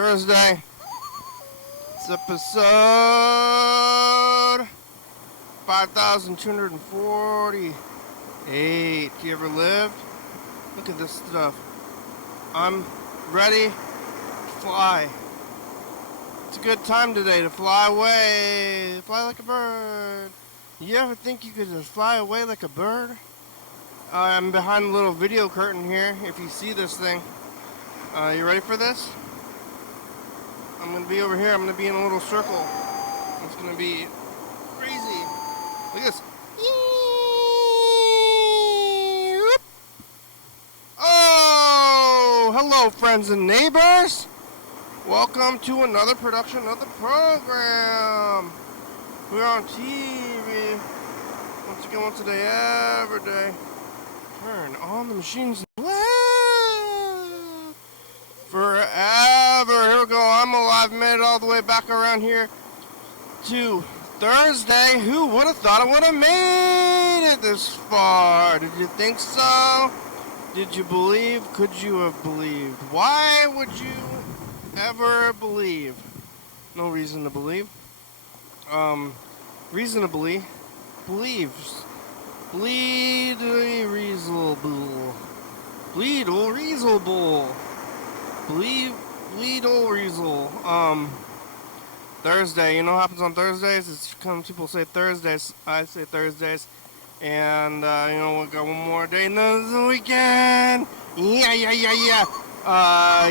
Thursday. It's episode 5248. You ever lived? Look at this stuff. I'm ready to fly. It's a good time today to fly away. Fly like a bird. You ever think you could just fly away like a bird? I'm behind a little video curtain here. If you see this thing, you ready for this? I'm gonna be over here. I'm gonna be in a little circle. It's gonna be crazy. Look at this. Oh, hello, friends and neighbors. Welcome to another production of the program. We're on TV. Once again, once a day, every day. Turn on the machines. Forever. Here we go. I'm alive. Made it all the way back around here to Thursday. Who would have thought I would have made it this far? Did you think so? Did you believe? Could you have believed? Why would you ever believe? No reason to believe. Reasonably believes. Bleed reasonable. Bleed reasonable. Bleed reasonable. Thursday. You know what happens on Thursdays? It's people say Thursdays. I say Thursdays. And you know, we got one more day and then it's the weekend. Yeah.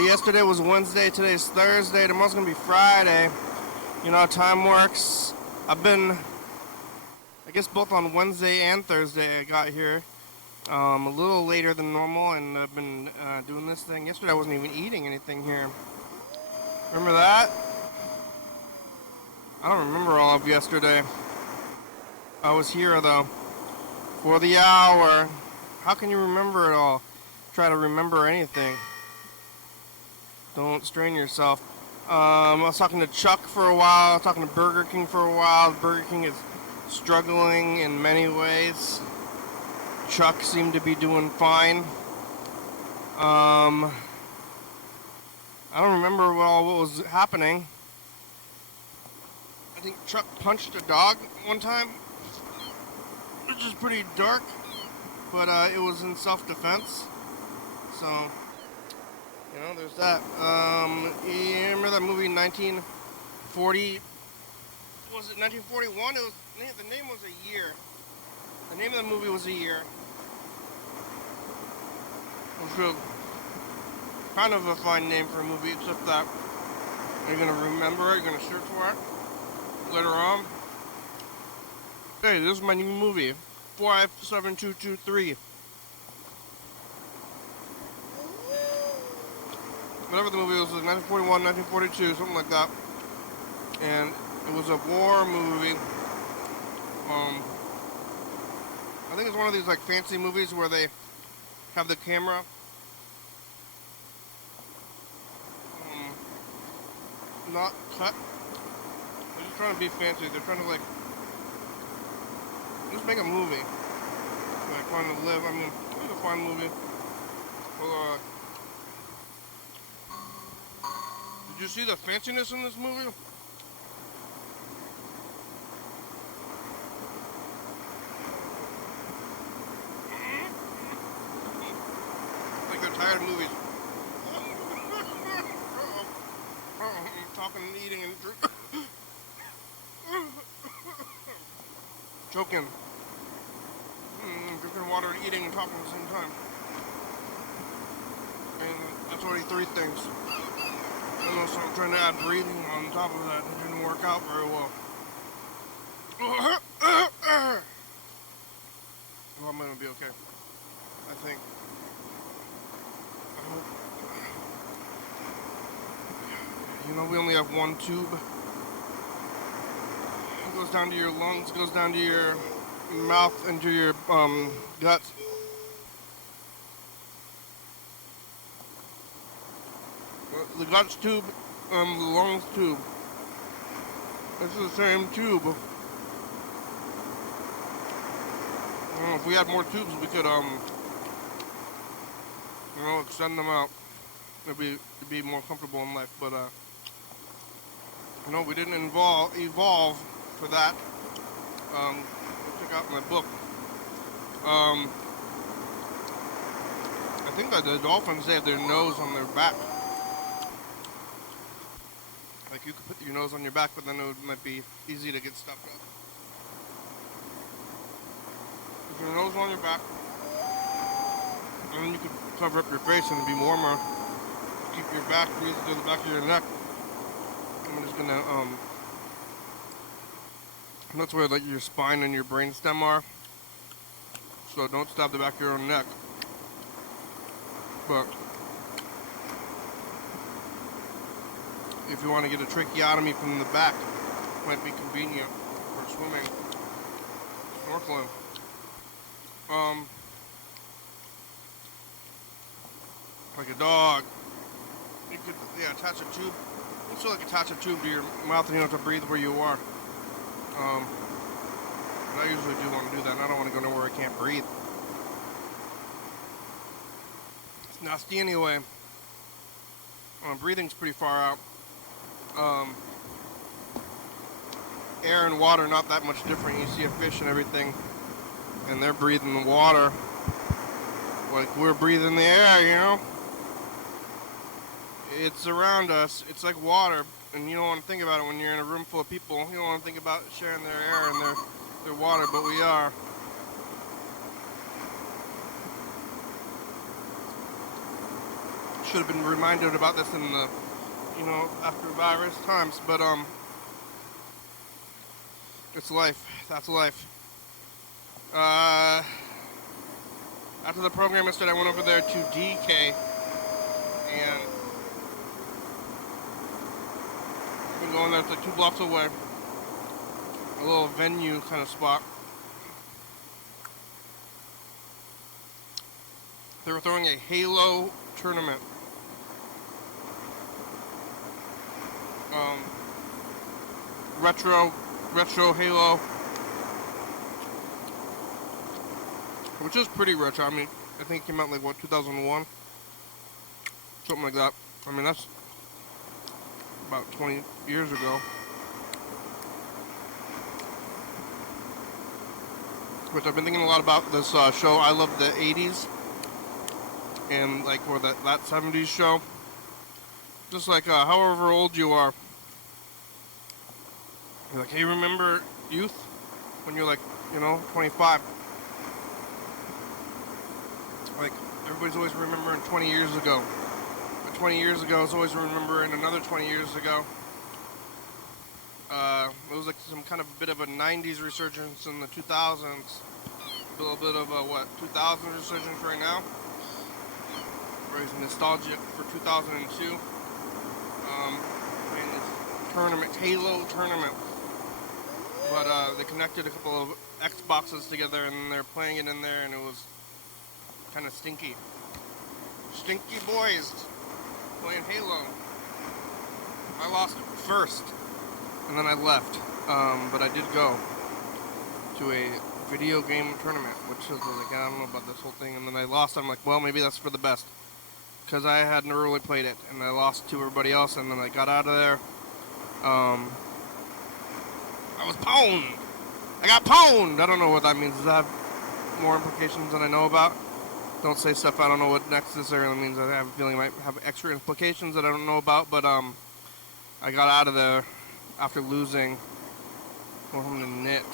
Yesterday was Wednesday. Today's Thursday. Tomorrow's gonna be Friday. You know how time works. I've been, I guess, both on Wednesday and Thursday I got here a little later than normal, and I've been doing this thing. Yesterday I wasn't even eating anything here. Remember that? I don't remember all of yesterday. I was here though for the hour. How can you remember it all? Try to remember anything. Don't strain yourself. I was talking to Chuck for a while. I was talking to Burger King for a while. Burger King is struggling in many ways. Chuck seemed to be doing fine. I don't remember what was happening. I think Chuck punched a dog one time, which is pretty dark, but it was in self-defense. So, you know, there's that. You remember that movie 1940? Was it 1941? It was, the name was a year. The name of the movie was A Year. It was kind of a fine name for a movie, except that you're going to remember it, you're going to search for it later on. Hey, this is my new movie, 57223. Whatever the movie was 1941, 1942, something like that. And it was a war movie. I think it's one of these like fancy movies where they have the camera not cut. They're just trying to be fancy. They're trying to like just make a movie. Like trying to live. I mean, it's a fun movie. Well, did you see the fanciness in this movie? Tired of movies. I'm talking and eating and choking. Drinking water and eating and talking at the same time. And that's already three things. And also I'm trying to add breathing on top of that. It didn't work out very well. Well, I'm gonna be okay, I think. You know, we only have one tube. It goes down to your lungs, goes down to your mouth, and to your guts. The guts tube and the lungs tube. It's the same tube. If we had more tubes, we could, extend them out. it'd be more comfortable in life. But we didn't evolve for that. Check out my book. I think that the dolphins, they have their nose on their back. Like you could put your nose on your back, but then it might be easy to get stuffed up. Put your nose on your back, and then you could cover up your face and it'd be warmer. Keep your back breathing to the back of your neck. I'm just gonna that's where like your spine and your brain stem are. So don't stab the back of your own neck. But if you want to get a tracheotomy from the back, it might be convenient for swimming, snorkeling. Like a dog, you could attach a tube. Also, like attach a tube to your mouth, and you don't have to breathe where you are. But I usually do want to do that, and I don't want to go nowhere I can't breathe. It's nasty anyway. Breathing's pretty far out. Air and water not that much different. You see a fish and everything, and they're breathing the water like we're breathing the air, It's around us. It's like water, and you don't want to think about it when you're in a room full of people. You don't want to think about sharing their air and their water, but we are. Should have been reminded about this in the, after virus times, but it's life. That's life. After the program yesterday, I went over there to DK, and I've been going there. It's like 2 blocks away. A little venue kind of spot. They were throwing a Halo tournament. Retro Halo, which is pretty retro. I mean, I think it came out like 2001, something like that. I mean, that's about 20 years ago. Which I've been thinking a lot about this show. I love the 80s and or that 70s show. Just like however old you are. You're like, hey, remember youth? When you're 25. Like, everybody's always remembering 20 years ago. But 20 years ago is always remembering another 20 years ago. It was like some kind of a bit of a 90s resurgence in the 2000s. A little bit of a, 2000s resurgence right now. Everybody's nostalgic for 2002. Playing this tournament, Halo tournament. But they connected a couple of Xboxes together and they're playing it in there, and it was kind of stinky. Stinky boys playing Halo. I lost first, and then I left. But I did go to a video game tournament, which is like, I don't know about this whole thing. And then I lost. I'm like, well, maybe that's for the best, because I hadn't really played it, and I lost to everybody else. And then I got out of there. I was pwned. I got pwned. I don't know what that means. Does that have more implications than I know about? Don't say stuff I don't know what necessarily means. I have a feeling it might have extra implications that I don't know about. But I got out of there after losing. Going home to knit.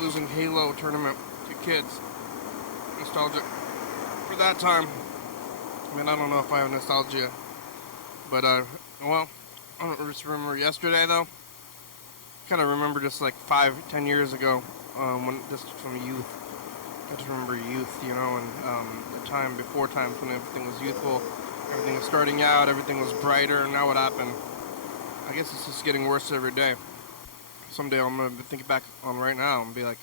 Losing Halo tournament to kids. Nostalgic for that time. I mean, I don't know if I have nostalgia, but well, I don't just remember yesterday though. Kind of remember just like 5-10 years ago, when just from youth. I just remember youth, and the time before times when everything was youthful, everything was starting out, everything was brighter. And now what happened? I guess it's just getting worse every day. Someday I'm gonna think back on right now and be like,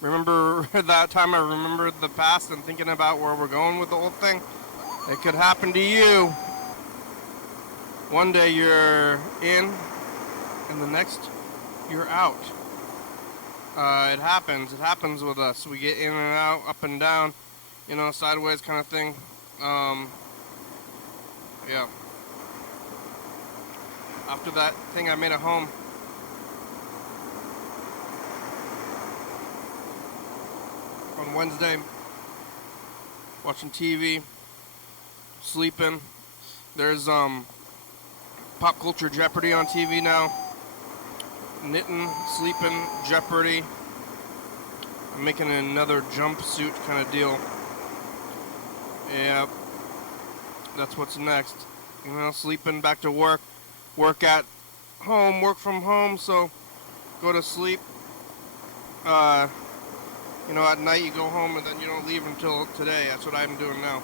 remember that time? I remember the past and thinking about where we're going with the whole thing. It could happen to you. One day you're in, and the next you're out. It happens with us. We get in and out, up and down, sideways kind of thing. Yeah. After that thing I made at home, on Wednesday, watching TV, sleeping. There's Pop Culture Jeopardy on TV now. Knitting, sleeping, Jeopardy. I'm making another jumpsuit kind of deal. Yeah, that's what's next. You know, sleeping, back to work. Work at home, work from home, so go to sleep. You know, at night you go home and then you don't leave until today. That's what I'm doing now.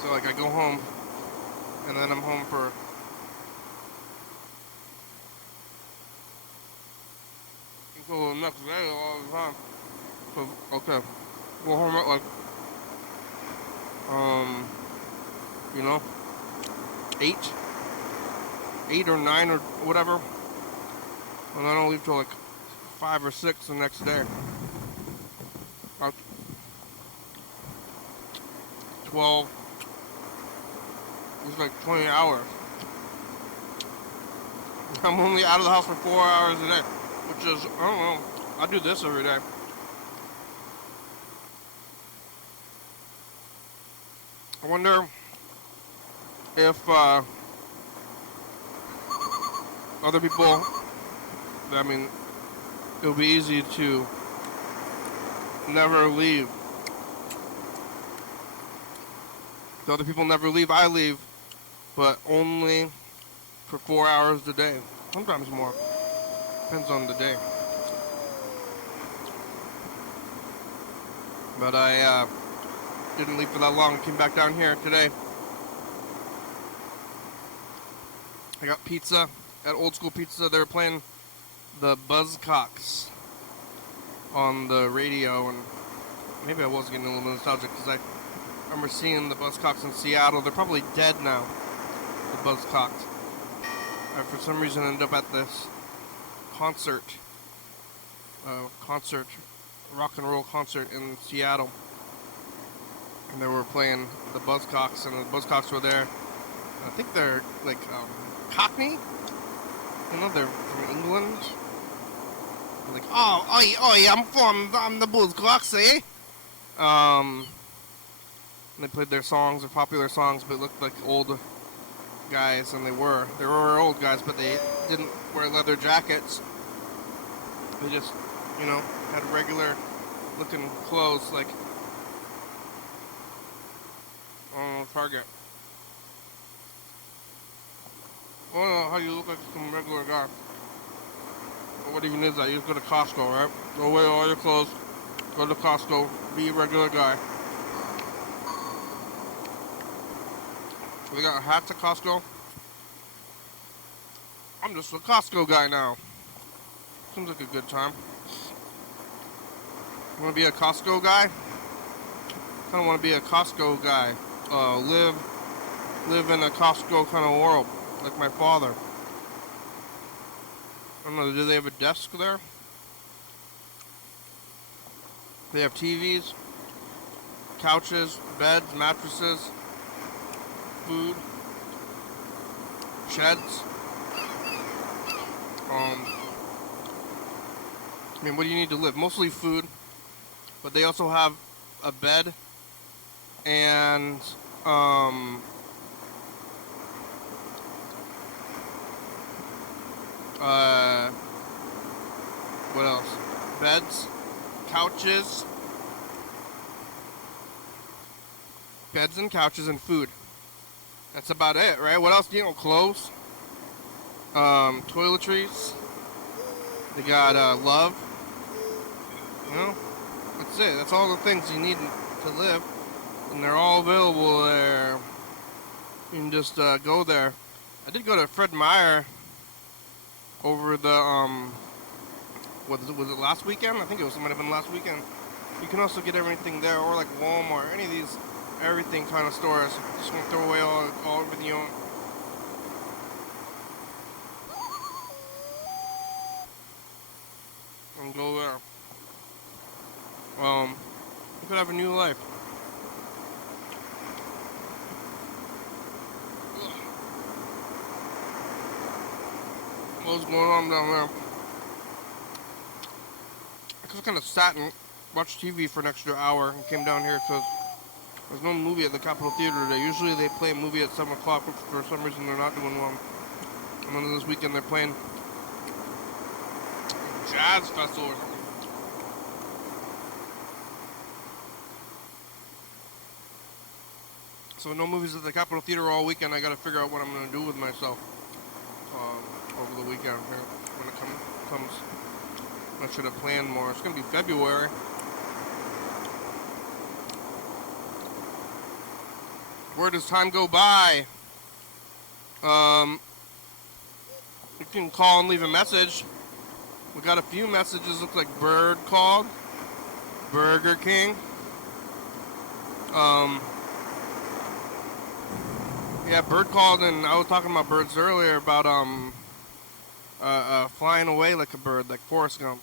So like I go home and then I'm home for until the next day all the time. So okay, go home at like you know 8 or 9 or whatever, and I don't leave till like 5 or 6 the next day. About 12. It's like 20 hours. I'm only out of the house for 4 hours a day, which is, I don't know, I do this every day. I wonder if other people, I mean, it would be easy to never leave. If other people never leave, I leave, but only for 4 hours a day. Sometimes more. Depends on the day. But I didn't leave for that long. Came back down here today. I got pizza at Old School Pizza. They were playing the Buzzcocks on the radio, and maybe I was getting a little nostalgic because I remember seeing the Buzzcocks in Seattle. They're probably dead now, the Buzzcocks. I for some reason ended up at this concert, rock and roll concert in Seattle, and they were playing the Buzzcocks, and the Buzzcocks were there. I think they're like Cockney. You know, they're from England. They're like, oh, I'm the Buzzcocks, eh? And they played their songs, their popular songs, but looked like old guys, and they were old guys, but they didn't wear leather jackets. They just, you know, had regular looking clothes, like, I don't know, Target. I don't know how you look like some regular guy. What even is that? You just go to Costco, right? Go away all your clothes, go to Costco, be a regular guy. We got hats at Costco. I'm just a Costco guy now. Seems like a good time. You want to be a Costco guy? Kind of want to be a Costco guy. Live in a Costco kind of world, like my father. I don't know, do they have a desk there? They have TVs, couches, beds, mattresses, food, sheds. I mean, what do you need to live? Mostly food, but they also have a bed and what else? Beds, couches, and food. That's about it, right? What else do you know? Clothes, toiletries. They got love. You know, that's it. That's all the things you need to live, and they're all available there. You can just go there. I did go to Fred Meyer over the was it last weekend? I think it might have been last weekend. You can also get everything there, or like Walmart, any of these everything kind of stores. Just want to throw away all everything you own. And go there. You could have a new life. What's going on down there? I just kind of sat and watched TV for an extra hour and came down here because there's no movie at the Capitol Theater today. Usually they play a movie at 7 o'clock, but for some reason they're not doing one. And then this weekend they're playing Jazz Festival or something. So no movies at the Capitol Theater all weekend. I got to figure out what I'm going to do with myself over the weekend here when it comes. I should have planned more. It's going to be February. Where does time go by? You can call and leave a message. We got a few messages. Look like Bird called. Burger King. Yeah, Bird called, and I was talking about birds earlier about flying away like a bird, like Forrest Gump.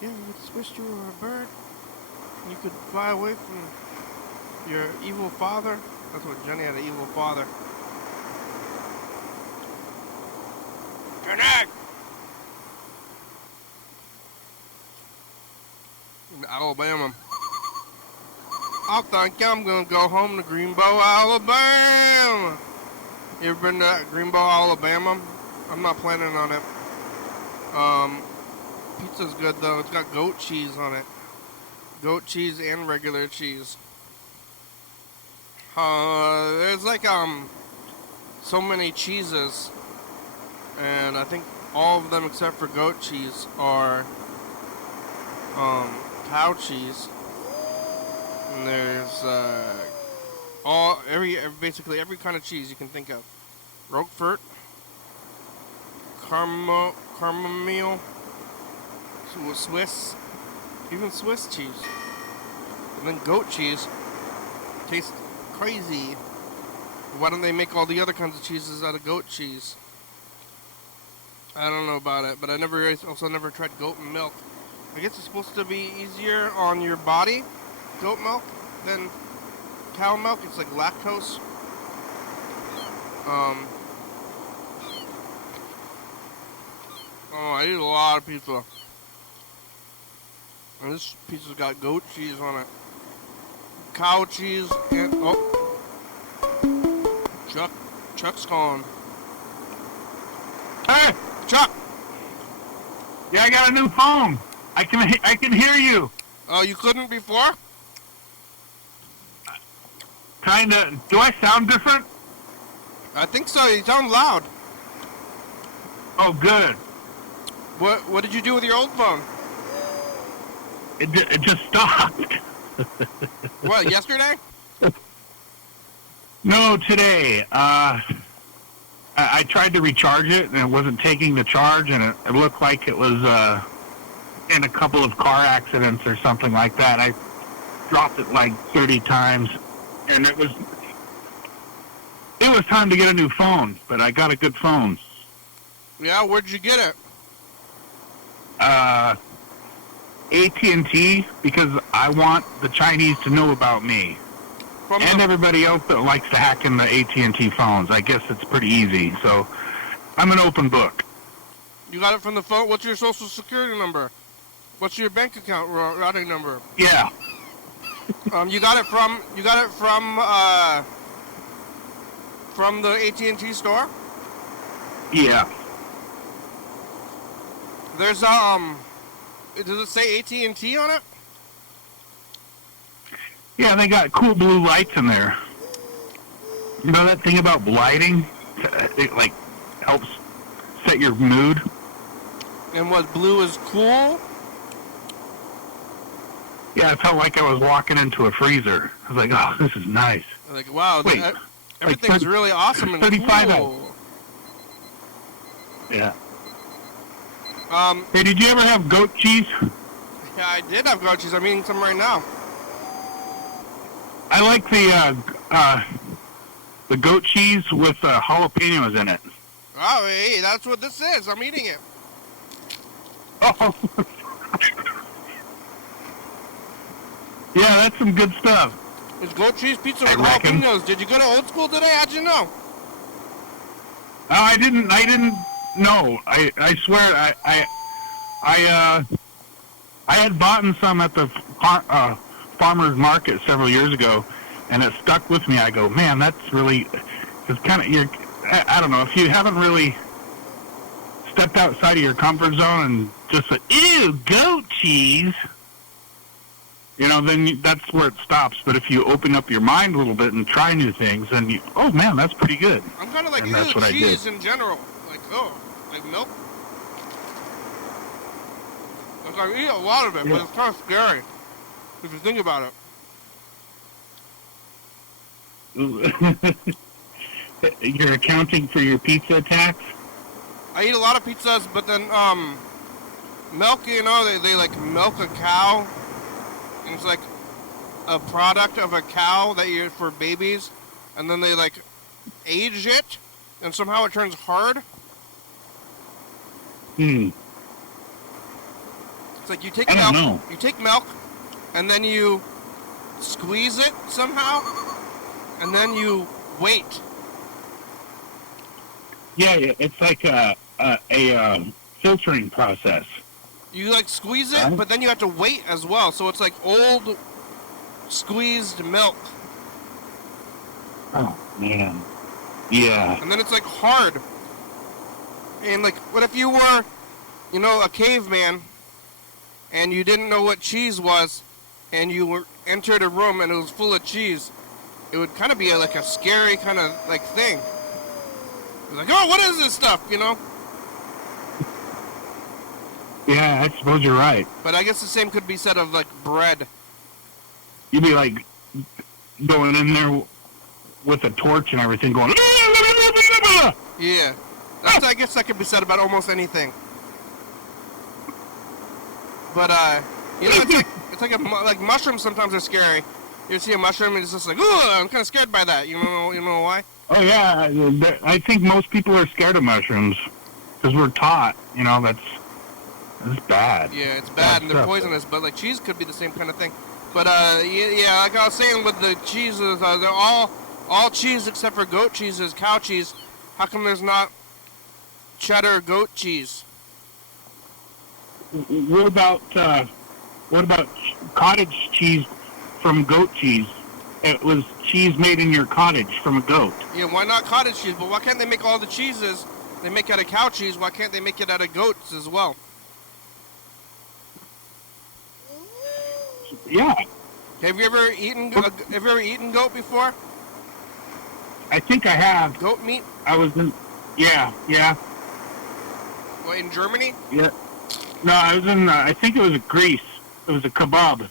Yeah, you just wished you were a bird. You could fly away from your evil father. That's what Jenny had, an evil father. Connect! In Alabama. I think I'm gonna go home to Greenbow, Alabama. You ever been to Greenbow, Alabama? I'm not planning on it. Pizza's good though. It's got goat cheese on it. Goat cheese and regular cheese. There's like so many cheeses, and I think all of them except for goat cheese are cow cheese. And there's basically every kind of cheese you can think of. Roquefort, caramel, Swiss, even Swiss cheese. And then goat cheese tastes crazy. Why don't they make all the other kinds of cheeses out of goat cheese? I don't know about it, but I also never tried goat milk. I guess it's supposed to be easier on your body, goat milk, than cow milk. It's like lactose. Oh, I eat a lot of pizza. And this pizza's got goat cheese on it. Cow cheese and Chuck's calling. Hey, Chuck! yeah, I got a new phone. I can hear you. Oh, you couldn't before? Kinda. Do I sound different? I think so. You sound loud. Oh, good. What did you do with your old phone? It just stopped. What, yesterday? No, today. I tried to recharge it, and it wasn't taking the charge, and it looked like it was in a couple of car accidents or something like that. I dropped it like 30 times, and it was time to get a new phone, but I got a good phone. Yeah, where'd you get it? AT&T, because I want the Chinese to know about me. And everybody else that likes to hack in the AT&T phones. I guess it's pretty easy, so I'm an open book. You got it from the phone? What's your social security number? What's your bank account routing number? Yeah. You got it from the AT&T store? Yeah. There's does it say AT&T on it? Yeah, they got cool blue lights in there. You know that thing about lighting? It like helps set your mood. And what, blue is cool? Yeah, I felt like I was walking into a freezer. I was like, oh, this is nice. Like, wow, wait, everything's like really awesome and 35 cool. Yeah. Hey, did you ever have goat cheese? Yeah, I did have goat cheese. I'm eating some right now. I like the goat cheese with jalapenos in it. Oh, hey, that's what this is. I'm eating it. Oh. Yeah, that's some good stuff. It's goat cheese pizza with jalapenos. Did you go to Old School today? How'd you know? I didn't No, I swear I had bought some at the farmer's market several years ago, and it stuck with me. I go, man, that's really, it's kind of, I don't know, if you haven't really stepped outside of your comfort zone and just said, ew, goat cheese, then that's where it stops. But if you open up your mind a little bit and try new things, then oh man, that's pretty good. I'm kind of like, and ew, cheese in general. Like, like milk. Like, I eat a lot of it, but it's kind of scary if you think about it. You're accounting for your pizza tax? I eat a lot of pizzas, but then, milk, they like milk a cow. And it's like a product of a cow that you for babies. And then they like age it, and somehow it turns hard. It's like you take milk, and then you squeeze it somehow, and then you wait. Yeah, it's like a filtering process. You like squeeze it, but then you have to wait as well. So it's like old squeezed milk. Oh man, yeah. And then it's like hard. And like, what if you were, a caveman, and you didn't know what cheese was, and you entered a room and it was full of cheese? It would kind of be like a scary kind of like thing. It's like, oh, what is this stuff, Yeah, I suppose you're right. But I guess the same could be said of like bread. You'd be like going in there with a torch and everything going. Yeah. I guess that could be said about almost anything. But it's like mushrooms sometimes are scary. You see a mushroom and it's just like, oh, I'm kind of scared by that. You know why? Oh yeah, I think most people are scared of mushrooms because we're taught, that's bad. Yeah, it's bad and they're poisonous. But like cheese could be the same kind of thing. But yeah, like I was saying with the cheeses, they're all cheese except for goat cheese is cow cheese. How come there's not cheddar goat cheese? What about cottage cheese from goat cheese? It was cheese made in your cottage from a goat. Yeah, why not cottage cheese? But why can't they make all the cheeses they make out of cow cheese? Why can't they make it out of goats as well? Yeah. Have you ever eaten goat before? I think I have. Goat meat? I was in. Yeah. What, in Germany? Yeah. No, I was in. I think it was Greece. It was a kebab.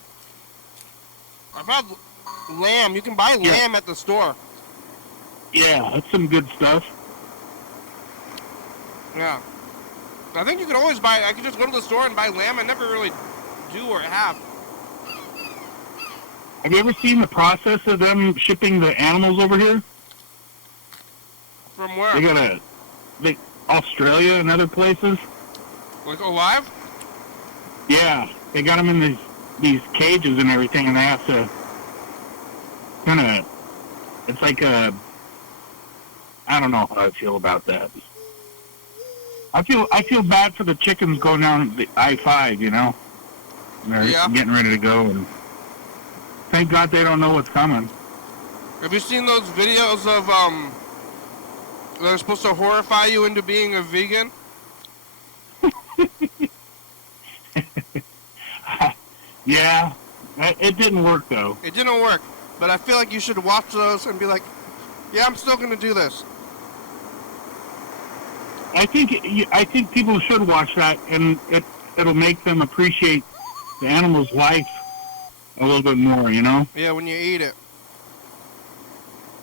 I've had lamb. You can buy lamb at the store. Yeah, that's some good stuff. Yeah. I think you could always buy. I could just go to the store and buy lamb. I never really do or have. Have you ever seen the process of them shipping the animals over here? From where? They got Australia and other places. Like alive? Yeah, they got them in these cages and everything, and they have to kind of. It's like a. I don't know how I feel about that. I feel bad for the chickens going down the I-5, And they're getting ready to go, and thank God they don't know what's coming. Have you seen those videos of that are supposed to horrify you into being a vegan? Yeah, it didn't work though. It didn't work, but I feel like you should watch those and be like, yeah, I'm still going to do this. I think people should watch that, and it'll make them appreciate the animal's life a little bit more, Yeah, when you eat it.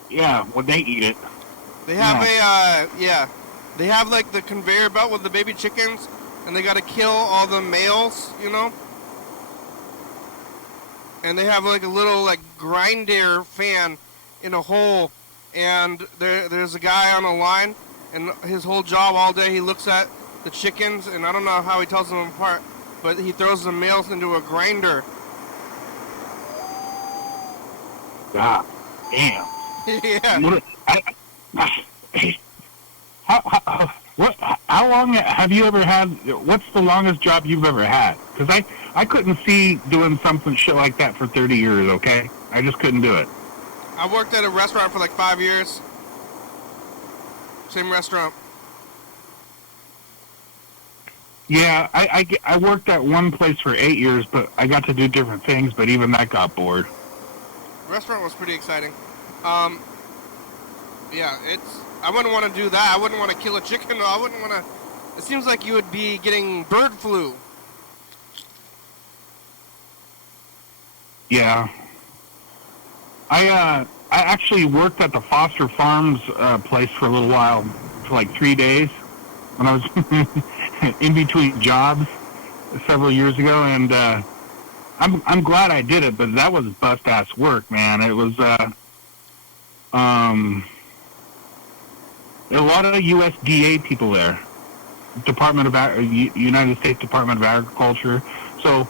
Yeah, when they eat it. They have they have like the conveyor belt with the baby chickens, and they got to kill all the males, And they have like a little like grinder fan in a hole, and there's a guy on a line, and his whole job all day he looks at the chickens, and I don't know how he tells them apart, but he throws the males into a grinder. God damn. Yeah. What? How long have you ever had? What's the longest job you've ever had? Because I couldn't see doing something shit like that for 30 years. Okay, I just couldn't do it. I worked at a restaurant for like 5 years. Same restaurant. Yeah, I worked at one place for 8 years, but I got to do different things. But even that got bored. The restaurant was pretty exciting. Yeah, I wouldn't want to do that. I wouldn't want to kill a chicken. I wouldn't want to. It seems like you would be getting bird flu. Yeah. I actually worked at the Foster Farms place for a little while, for like 3 days, when I was in between jobs several years ago, and I'm glad I did it, but that was bust ass work, man. It was a lot of USDA people there, United States Department of Agriculture. So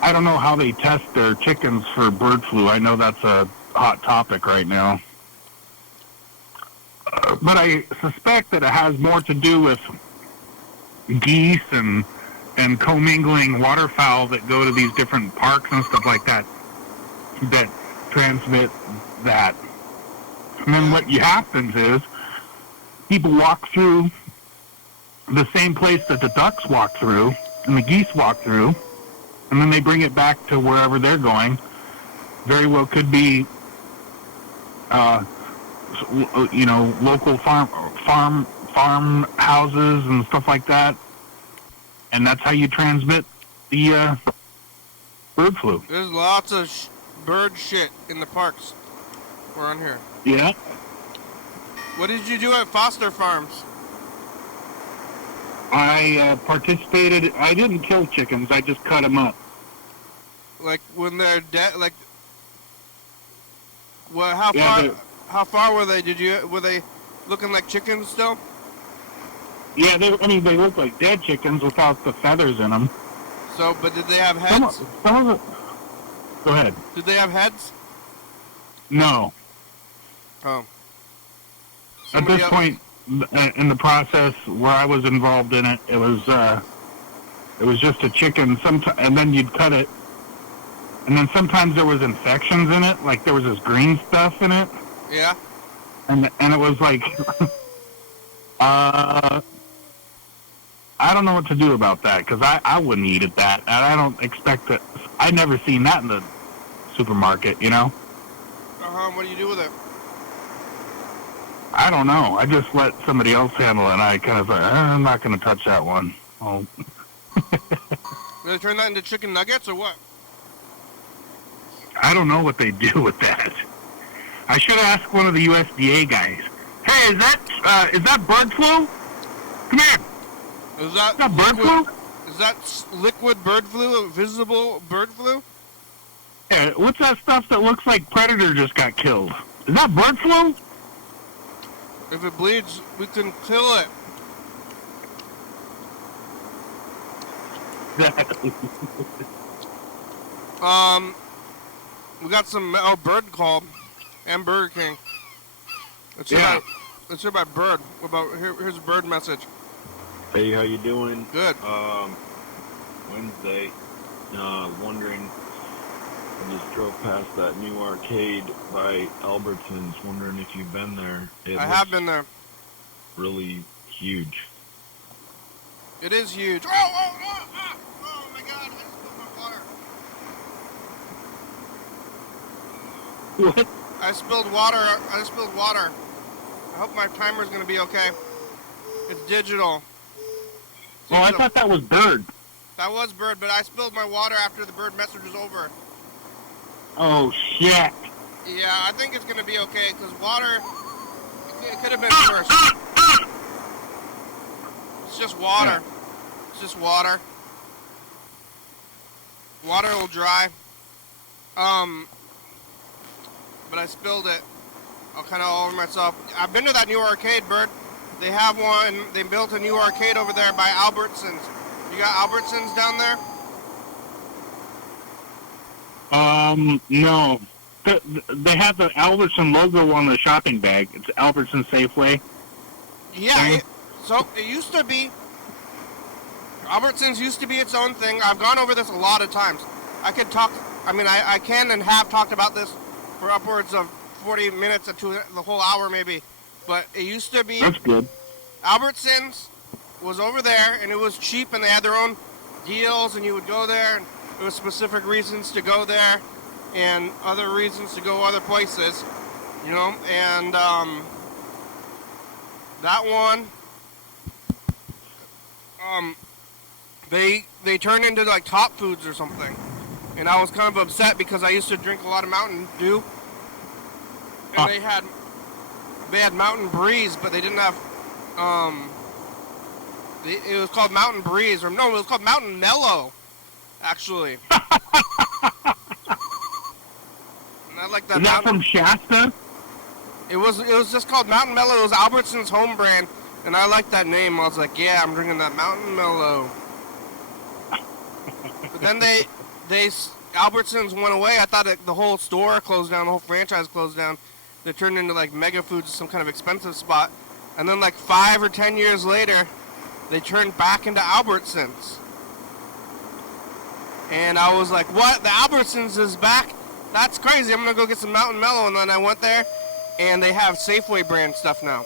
I don't know how they test their chickens for bird flu. I know that's a hot topic right now. But I suspect that it has more to do with geese and commingling waterfowl that go to these different parks and stuff like that that transmit that. And then what happens is people walk through the same place that the ducks walk through and the geese walk through, and then they bring it back to wherever they're going. Very well could be, local farm houses and stuff like that, and that's how you transmit the bird flu. There's lots of bird shit in the parks around here. Yeah. What did you do at Foster Farms? I participated. I didn't kill chickens. I just cut them up. Like when they're dead. Like, well, how Yeah, far? How far were they? Were they looking like chickens still? Yeah, they look like dead chickens without the feathers in them. So, but did they have heads? Some of it. Go ahead. Did they have heads? No. Oh. At this point in the process where I was involved in it, it was just a chicken. And then you'd cut it, and then sometimes there was infections in it, like there was this green stuff in it. Yeah. And it was like, I don't know what to do about that, because I wouldn't eat it that, and I don't expect that. I've never seen that in the supermarket, you know. What do you do with it? I don't know. I just let somebody else handle it, and I kind of thought, I'm not going to touch that one. Oh. Do they turn that into chicken nuggets or what? I don't know what they do with that. I should ask one of the USDA guys. Hey, is that bird flu? Come here. Is that bird flu? Is that liquid bird flu? Visible bird flu? Yeah, what's that stuff that looks like Predator just got killed? Is that bird flu? If it bleeds, we can kill it. We got some bird call and Burger King. Let's hear about bird. Here's a bird message. Hey, how you doing? Good. Wednesday. Wondering. I just drove past that new arcade by Albertsons. Wondering if you've been there. I have been there. Really huge. It is huge. Oh my God! I just spilled my water. What? I spilled water. I hope my timer's gonna be okay. It's digital. Oh, I thought that was bird. That was bird, but I spilled my water after the bird message was over. Oh, shit. Yeah, I think it's gonna be okay, because water, it could have been worse. It's just water. Yeah. It's just water. Water will dry. But I spilled it. Kind of all over myself. I've been to that new arcade, Bert. They have one. They built a new arcade over there by Albertsons. You got Albertsons down there? No. They have the Albertson logo on the shopping bag. It's Albertson Safeway. Yeah, So it used to be, Albertsons used to be its own thing. I've gone over this a lot of times. I could talk, I can and have talked about this for upwards of 40 minutes to the whole hour maybe. But it used to be, That's good. Albertsons was over there and it was cheap and they had their own deals and you would go there and there was specific reasons to go there and other reasons to go other places, you know, and that one, they turned into like Top Foods or something, and I was kind of upset because I used to drink a lot of Mountain Dew, and they had Mountain Breeze, but they didn't have it was called Mountain Breeze, or no, it was called Mountain Mellow, actually. And I like that. Is that from Shasta? It was just called Mountain Mellow. It was Albertsons home brand, and I liked that name. I was like, yeah, I'm drinking that Mountain Mellow. But then Albertsons went away. I thought the whole store closed down, the whole franchise closed down. They turned into like Mega Foods, some kind of expensive spot. And then like 5 or 10 years later, they turned back into Albertsons. And I was like, what? The Albertsons is back? That's crazy. I'm going to go get some Mountain Mellow. And then I went there, and they have Safeway brand stuff now.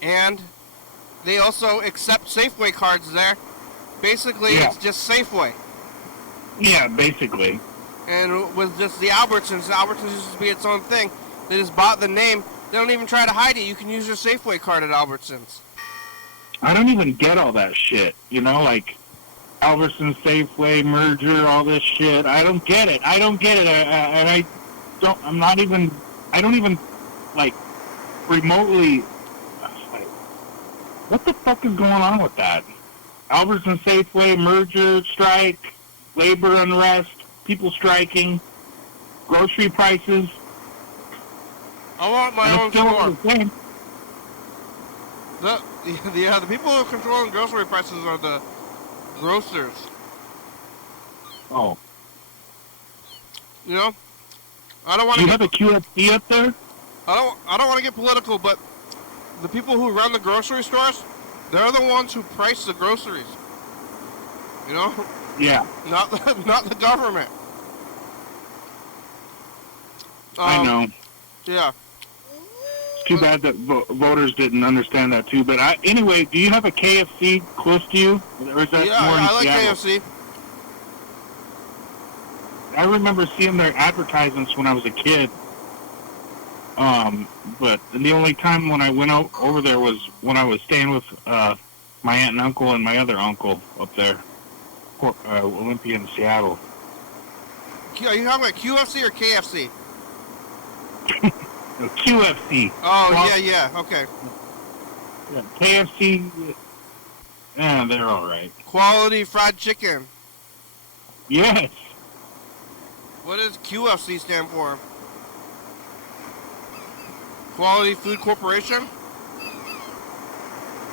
And they also accept Safeway cards there. Basically, It's just Safeway. Yeah, basically. And with just the Albertsons used to be its own thing. They just bought the name. They don't even try to hide it. You can use your Safeway card at Albertsons. I don't even get all that shit, you know, like Albertsons, Safeway, merger, all this shit. I don't get it. I don't even, like, remotely, like, what the fuck is going on with that? Albertsons, Safeway, merger, strike, labor unrest, people striking, grocery prices. I want my own store. The people who are controlling grocery prices are the grocers. Oh. You know? I don't want to. Do you have a QFC up there? I don't want to get political, but the people who run the grocery stores, they're the ones who price the groceries. You know? Yeah. Not the government. I know. Yeah. It's too bad that voters didn't understand that too. But anyway, do you have a KFC close to you? Or is that more in I like Seattle? KFC. I remember seeing their advertisements when I was a kid. But the only time when I went over there was when I was staying with my aunt and uncle and my other uncle up there, Olympia in Seattle. Are you talking about QFC or KFC? QFC. Oh, well, yeah, okay. Yeah, KFC, they're all right. Quality fried chicken. Yes. What does QFC stand for? Quality Food Corporation?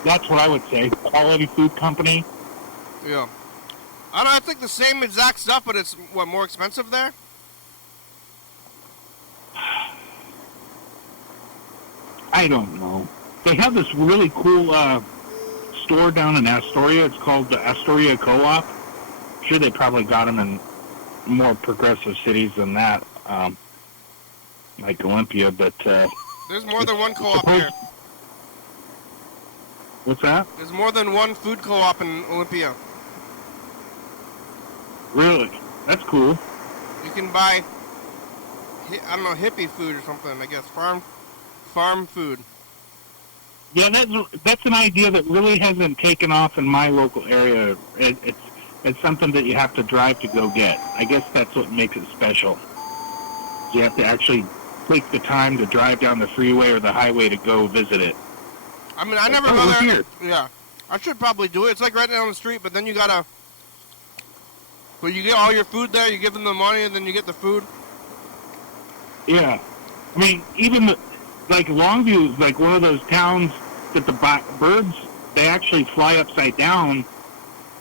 That's what I would say. Quality Food Company. Yeah. I think the same exact stuff, but it's, more expensive there? I don't know. They have this really cool store down in Astoria. It's called the Astoria Co-op. I'm sure they probably got them in more progressive cities than that, like Olympia, but... There's more than one co-op here. What's that? There's more than one food co-op in Olympia. Really? That's cool. You can buy, I don't know, hippie food or something, I guess. Farm food. Yeah, that's an idea that really hasn't taken off in my local area. It's something that you have to drive to go get. I guess that's what makes it special. You have to actually take the time to drive down the freeway or the highway to go visit it. I mean, I never go there. Here. Yeah, I should probably do it. It's like right down the street, but then you gotta. But you get all your food there. You give them the money, and then you get the food. Yeah, I mean, even like Longview is like one of those towns that the birds, they actually fly upside down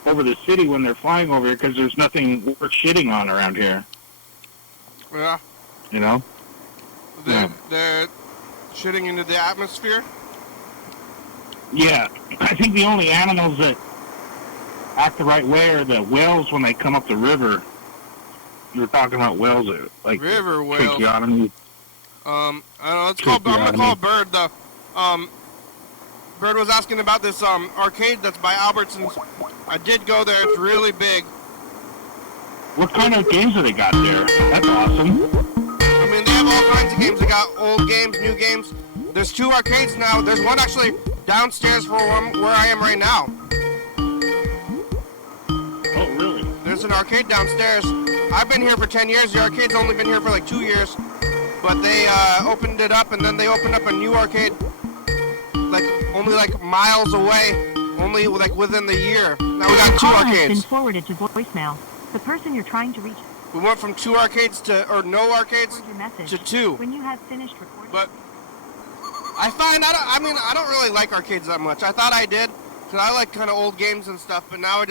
over the city when they're flying over here because there's nothing worth shitting on around here. Yeah. You know. They're shitting into the atmosphere? Yeah, I think the only animals that act the right way are the whales when they come up the river. You were talking about whales that, like, River whales. tracheotomy. I don't know. I'm gonna call Bird. Bird was asking about this arcade that's by Albertsons. I did go there. It's really big. What kind of games have they got there? That's awesome. I mean, they have all kinds of games. They got old games, new games. There's 2 arcades now. There's one actually downstairs for where I am right now. Oh, really? There's an arcade downstairs. I've been here for 10 years. The arcade's only been here for like 2 years. But they opened it up, and then they opened up a new arcade, like only like miles away, only like within the year. Now we got 2 Call has been arcades. forwarded to voicemail. The person you're trying to reach. We went from 2 arcades to, or no arcades, Your message. to 2. When you have finished recording. But I find I don't really like arcades that much. I thought I did, cause I like kind of old games and stuff. But now I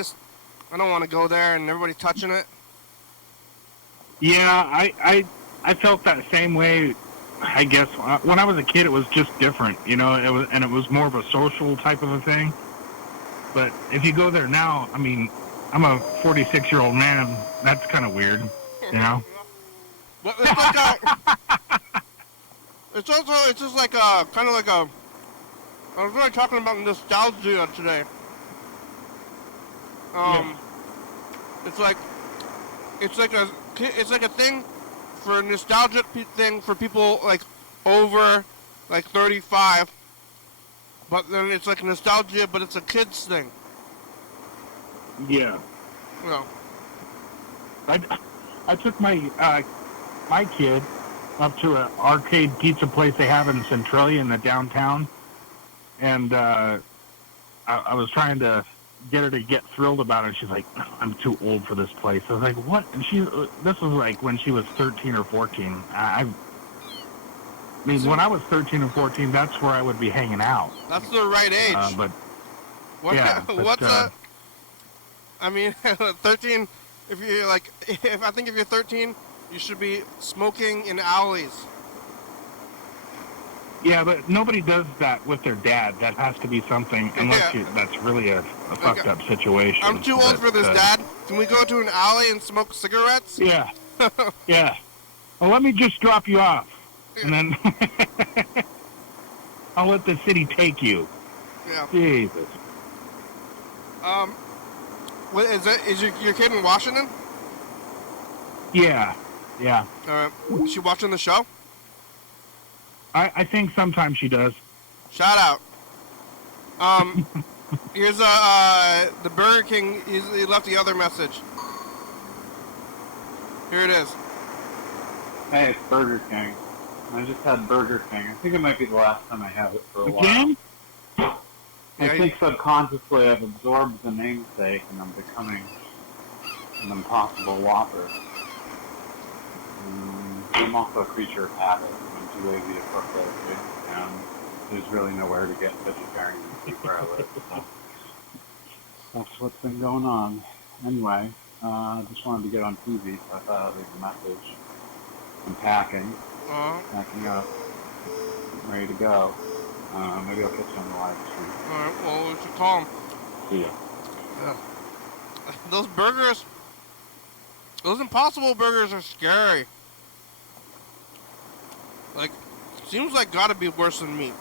don't want to go there and everybody's touching it. Yeah, I felt that same way. I guess when I was a kid, it was just different, you know. It was more of a social type of a thing. But if you go there now, I mean, I'm a 46-year-old man. That's kind of weird, you know. But it's like it's just like a kind of like a. I was really talking about nostalgia today. Yeah. It's like a thing for a nostalgic thing for people like over like 35. But then it's like nostalgia, but it's a kids thing. Yeah. You know. I took my my kid up to an arcade pizza place they have in Centralia in the downtown, and I was trying to get her to get thrilled about it. She's like, "I'm too old for this place." I was like, "What?" And this was like when she was 13 or 14. I mean, when I was 13 or 14, that's where I would be hanging out. That's the right age. But What, yeah, what's I mean, 13. If you're like, I think if you're 13, you should be smoking in alleys. yeah, but nobody does that with their dad. That has to be something, unless that's really a fucked up situation. I'm too old for this, Dad. Can we go to an alley and smoke cigarettes? Yeah, yeah. Well, let me just drop you off, and then I'll let the city take you. Yeah. Jesus. What is it? Is your kid in Washington? Yeah, yeah. Is she watching the show? I think sometimes she does. Shout out. Here's the Burger King. He left the other message. Here it is. Hey, it's Burger King. I just had Burger King. I think it might be the last time I have it for a Again? while. I think subconsciously I've absorbed the namesake and I'm becoming an impossible Whopper. I'm also a creature of habit. I'm too lazy to cook lately, and there's really nowhere to get vegetarian food where I live. So that's what's been going on. Anyway, I just wanted to get on TV, so I thought I'd leave a message. I'm packing up, ready to go. Maybe I'll catch you on the live stream. Alright, well, we should call him. See ya. Yeah. Those burgers, those Impossible Burgers are scary. Like, seems like gotta be worse than meat.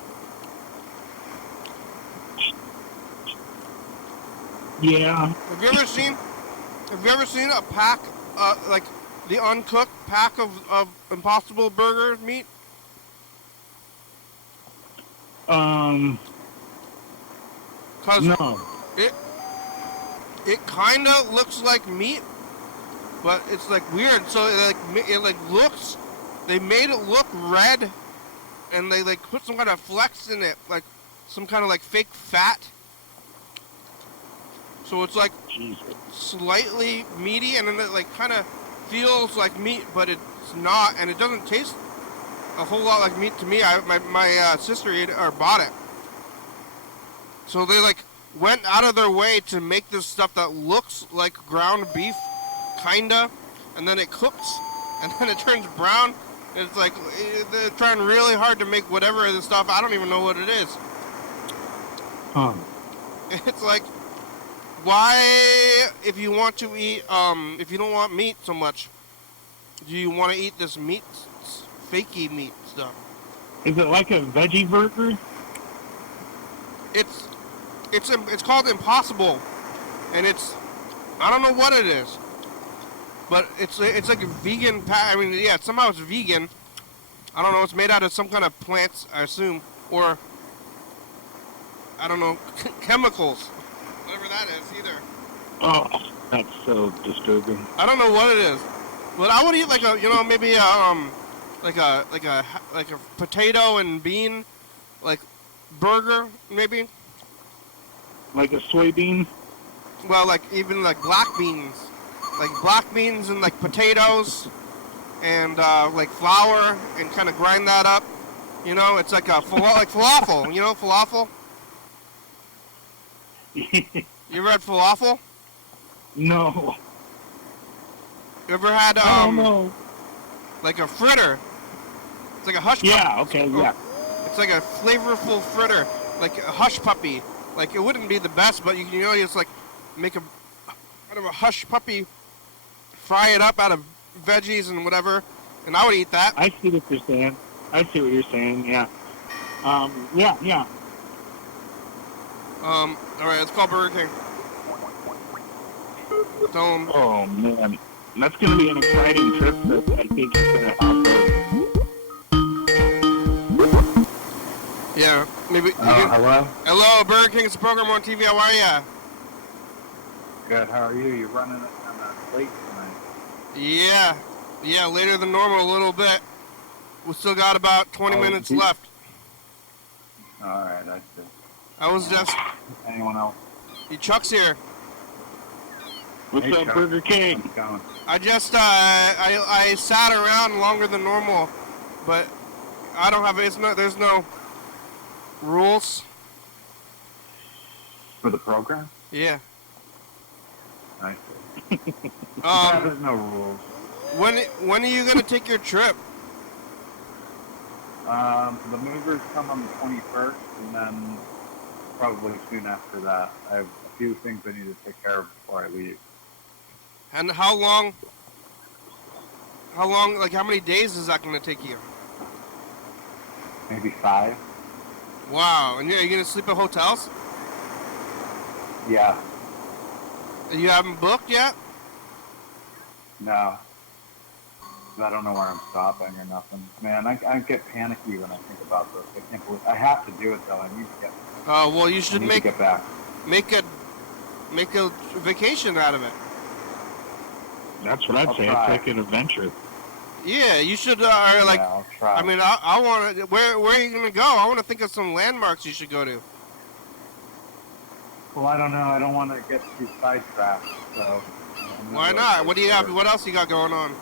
Yeah. Have you ever seen a pack, like the uncooked pack of Impossible Burger meat? Cause No. it kind of looks like meat, but it's like weird. So it looks, they made it look red, and they like put some kind of flex in it, like some kind of like fake fat. So it's like Jesus. slightly meaty, and then it like kind of feels like meat, but it's not, and it doesn't taste a whole lot like meat to me. My sister ate it, or bought it. So they like went out of their way to make this stuff that looks like ground beef, kinda, and then it cooks, and then it turns brown. And it's like they're trying really hard to make whatever this stuff. I don't even know what it is. Huh. It's like, why, if you want to eat, if you don't want meat so much, do you want to eat this meat, fakey meat stuff? Is it like a veggie burger? It's called Impossible, and I don't know what it is, but it's like a vegan. I mean, yeah, somehow it's vegan. I don't know. It's made out of some kind of plants, I assume, or I don't know, chemicals, whatever that is. Either. Oh, that's so disturbing. I don't know what it is, but I would eat like maybe like a potato and bean like burger maybe. Like a soybean? Well, like even like black beans and like potatoes and like flour and kind of grind that up. You know, it's like a like falafel. You know, falafel. You ever had falafel? No. You ever had no. like a fritter? It's like a hush. Yeah. Okay. Yeah. It's like a flavorful fritter, like a hush puppy. Like it wouldn't be the best, but you just like make a kind of a hush puppy, fry it up out of veggies and whatever, and I would eat that. I see what you're saying. Yeah. Yeah. All right, let's call Burger King. Tell 'em. Oh man, that's gonna be an exciting trip that I think is gonna happen. Yeah, maybe. Hello? Hello, Burger King. It's a program on TV. How are ya? Good, how are you? You're running kind of late tonight. Yeah, later than normal a little bit. We still got about 20 minutes left. Alright, I see. I was just. Anyone else? Chuck's here. What's Hey, up, Chuck. Burger King? How's it going? I just I sat around longer than normal, but I don't have there's no rules. For the program? Yeah. I see. There's no rules. When are you gonna take your trip? The movers come on the 21st, and then probably soon after that. I have a few things I need to take care of before I leave. And how long? Like how many days is that gonna take you? Maybe 5? Wow. And you're gonna sleep at hotels? Yeah. You haven't booked yet? No. I don't know where I'm stopping or nothing. Man, I get panicky when I think about this. I can't believe I have to do it though. I need to get. Oh well, you should I need to get back. make a vacation out of it. That's what I'd I'll say. try. It's like an adventure. Yeah, you should. Or like, Yeah, I'll try. I mean, I want to. Where are you gonna go? I want to think of some landmarks you should go to. Well, I don't know. I don't want to get too sidetracked. So. Why not? What do you have? What else you got going on?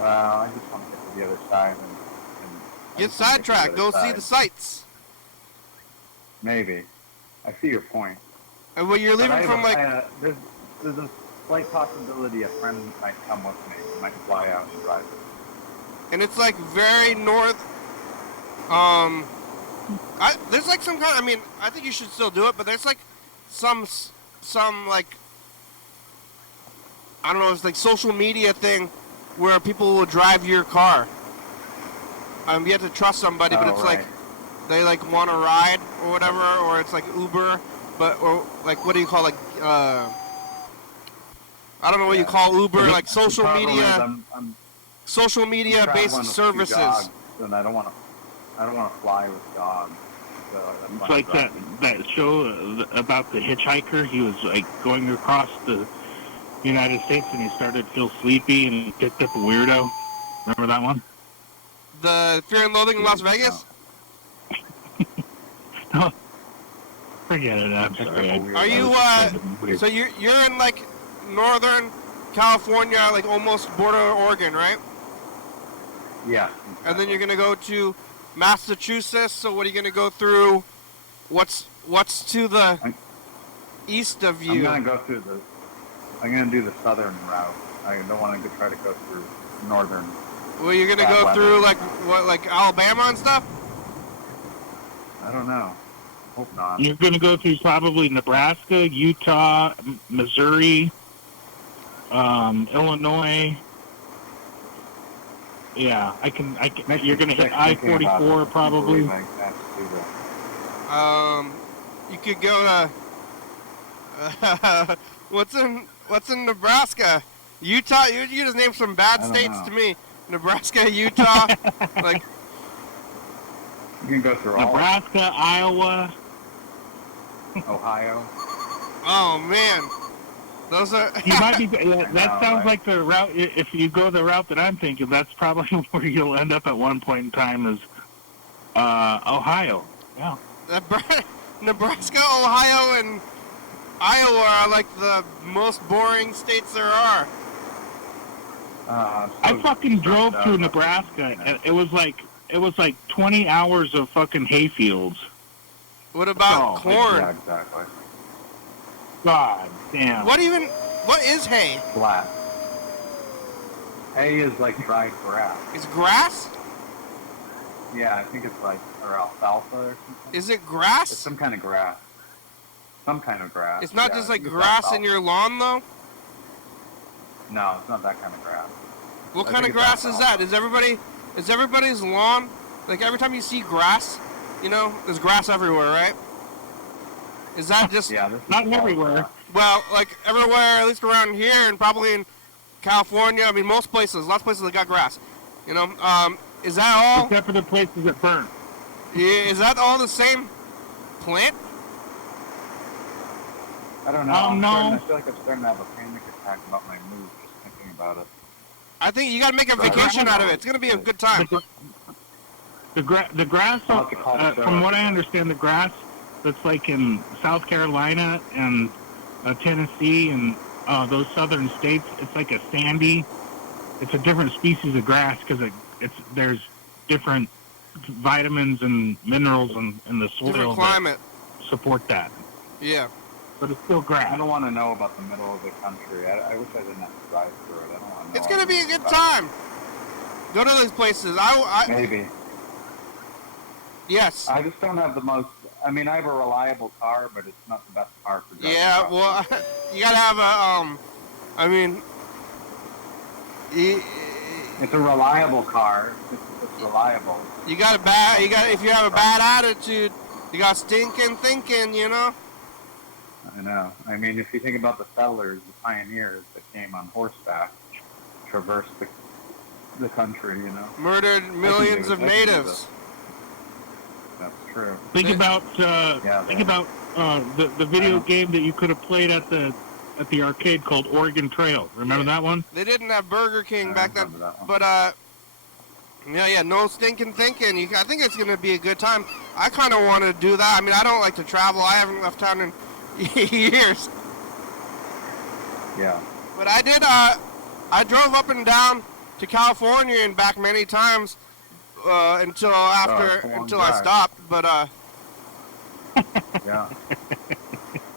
I just want to get to the other side and Get sidetracked. Go see the sights. Maybe. I see your point. And when you're But leaving from like, there's a slight possibility a friend might come with me. Might fly out and drive. and it's like very north. There's like some kind. I mean, I think you should still do it, but there's like some like I don't know. It's like social media thing where people will drive your car. You have to trust somebody, but it's right. like they like want to ride or whatever, or it's like Uber, or like what do you call like I don't know what you call Uber, like social media, social media based services. Dogs, and I don't want to fly with dogs. So that's It's why like I'm that show about the hitchhiker. He was like going across the United States and he started to feel sleepy and he picked up a weirdo. Remember that one? The Fear and Loathing in Las Vegas. No. Forget it. I'm sorry. Are you so you're in like northern California, like almost border Oregon, right? Yeah. And then you're gonna go to Massachusetts. So what are you gonna go through? What's to the east of you? I'm gonna do the southern route. I don't want to try to go through northern. Well, you're gonna go weather. through like what, like Alabama and stuff? I don't know. Hope not. You're going to go through probably Nebraska, Utah, Missouri, Illinois. Yeah, I can. You're going to hit I-44 probably. You could go to what's in Nebraska, Utah. You just named some bad states to me. Nebraska, Utah, like. You can go through Nebraska, Iowa, Ohio. Oh man, those are. You might be. That sounds like the route. If you go the route that I'm thinking, that's probably where you'll end up at one point in time. Is Ohio? Yeah. Nebraska, Ohio, and Iowa are like the most boring states there are. I fucking drove through Nebraska, and it was like 20 hours of fucking hayfields. What about corn? Yeah, exactly. God damn. What is hay? Flat. Hay is like dried grass. It's grass? Yeah, I think it's like, or alfalfa or something. Is it grass? It's some kind of grass. Some kind of grass. It's not just like grass in your lawn, though? No, it's not that kind of grass. What kind of grass is that? Is everybody's lawn, like every time you see grass, you know, there's grass everywhere, right? Is that just... Yeah, this is not everywhere. Grass. Well, like everywhere, at least around here, and probably in California, I mean, most places, lots of places that got grass, you know? Is that all... Except for the places that burn. Yeah, is that all the same plant? I don't know. No. I feel like I'm starting to have a panic attack about my mood just thinking about it. I think you got to make a vacation out of it. It's going to be a good time. The grass, from what I understand, the grass that's like in South Carolina and Tennessee and those southern states, it's like a sandy. It's a different species of grass because there's different vitamins and minerals in the soil. Different climate. That support that. Yeah. But it's still grass. I don't want to know about the middle of the country. I wish I didn't have to drive through it. I don't want to know. It's going to be a good time. Go to these places. Maybe. Yes. I just don't have the most... I mean, I have a reliable car, but it's not the best car for driving. Yeah, well, you got to have a... I mean... It's a reliable car. It's reliable. If you have a bad attitude, you got Stinkin, Thinkin, you know? I know. I mean, if you think about the settlers, the pioneers that came on horseback, traversed the country, you know. Murdered millions of natives. That's true. Think about the video game that you could have played at the arcade called Oregon Trail. Remember that one? They didn't have Burger King back then, but no Stinkin' Thinkin'. I think it's gonna be a good time. I kind of want to do that. I mean, I don't like to travel. I haven't left town in years. Yeah. But I did. I drove up and down to California and back many times until I stopped. But yeah.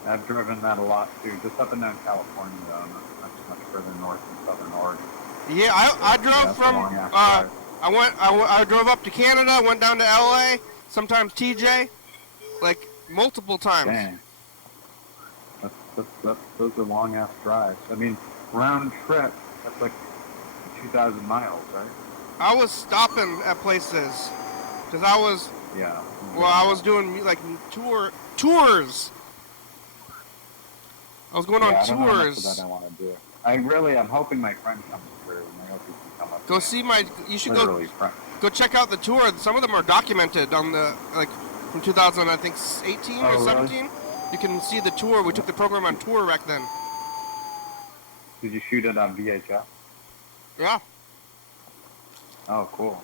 I've driven that a lot too, just up and down California though, not much further north in southern Oregon. Yeah, I drove from. I drove up to Canada, went down to LA, sometimes TJ, like multiple times. Dang. Those are long ass drives. I mean, round trip, that's like 2,000 miles, right? I was stopping at places because I was. Yeah. Well, I was doing like tours. I was going on tours. I don't know how much of that I want to do. I'm hoping my friend comes through, and I hope he can come up. Go see my. You should go check out the tour. Some of them are documented on the from 2000, I think 18 or 17. Really? You can see the tour. We took the program on tour back then. Did you shoot it on VHS? Yeah. Oh, cool.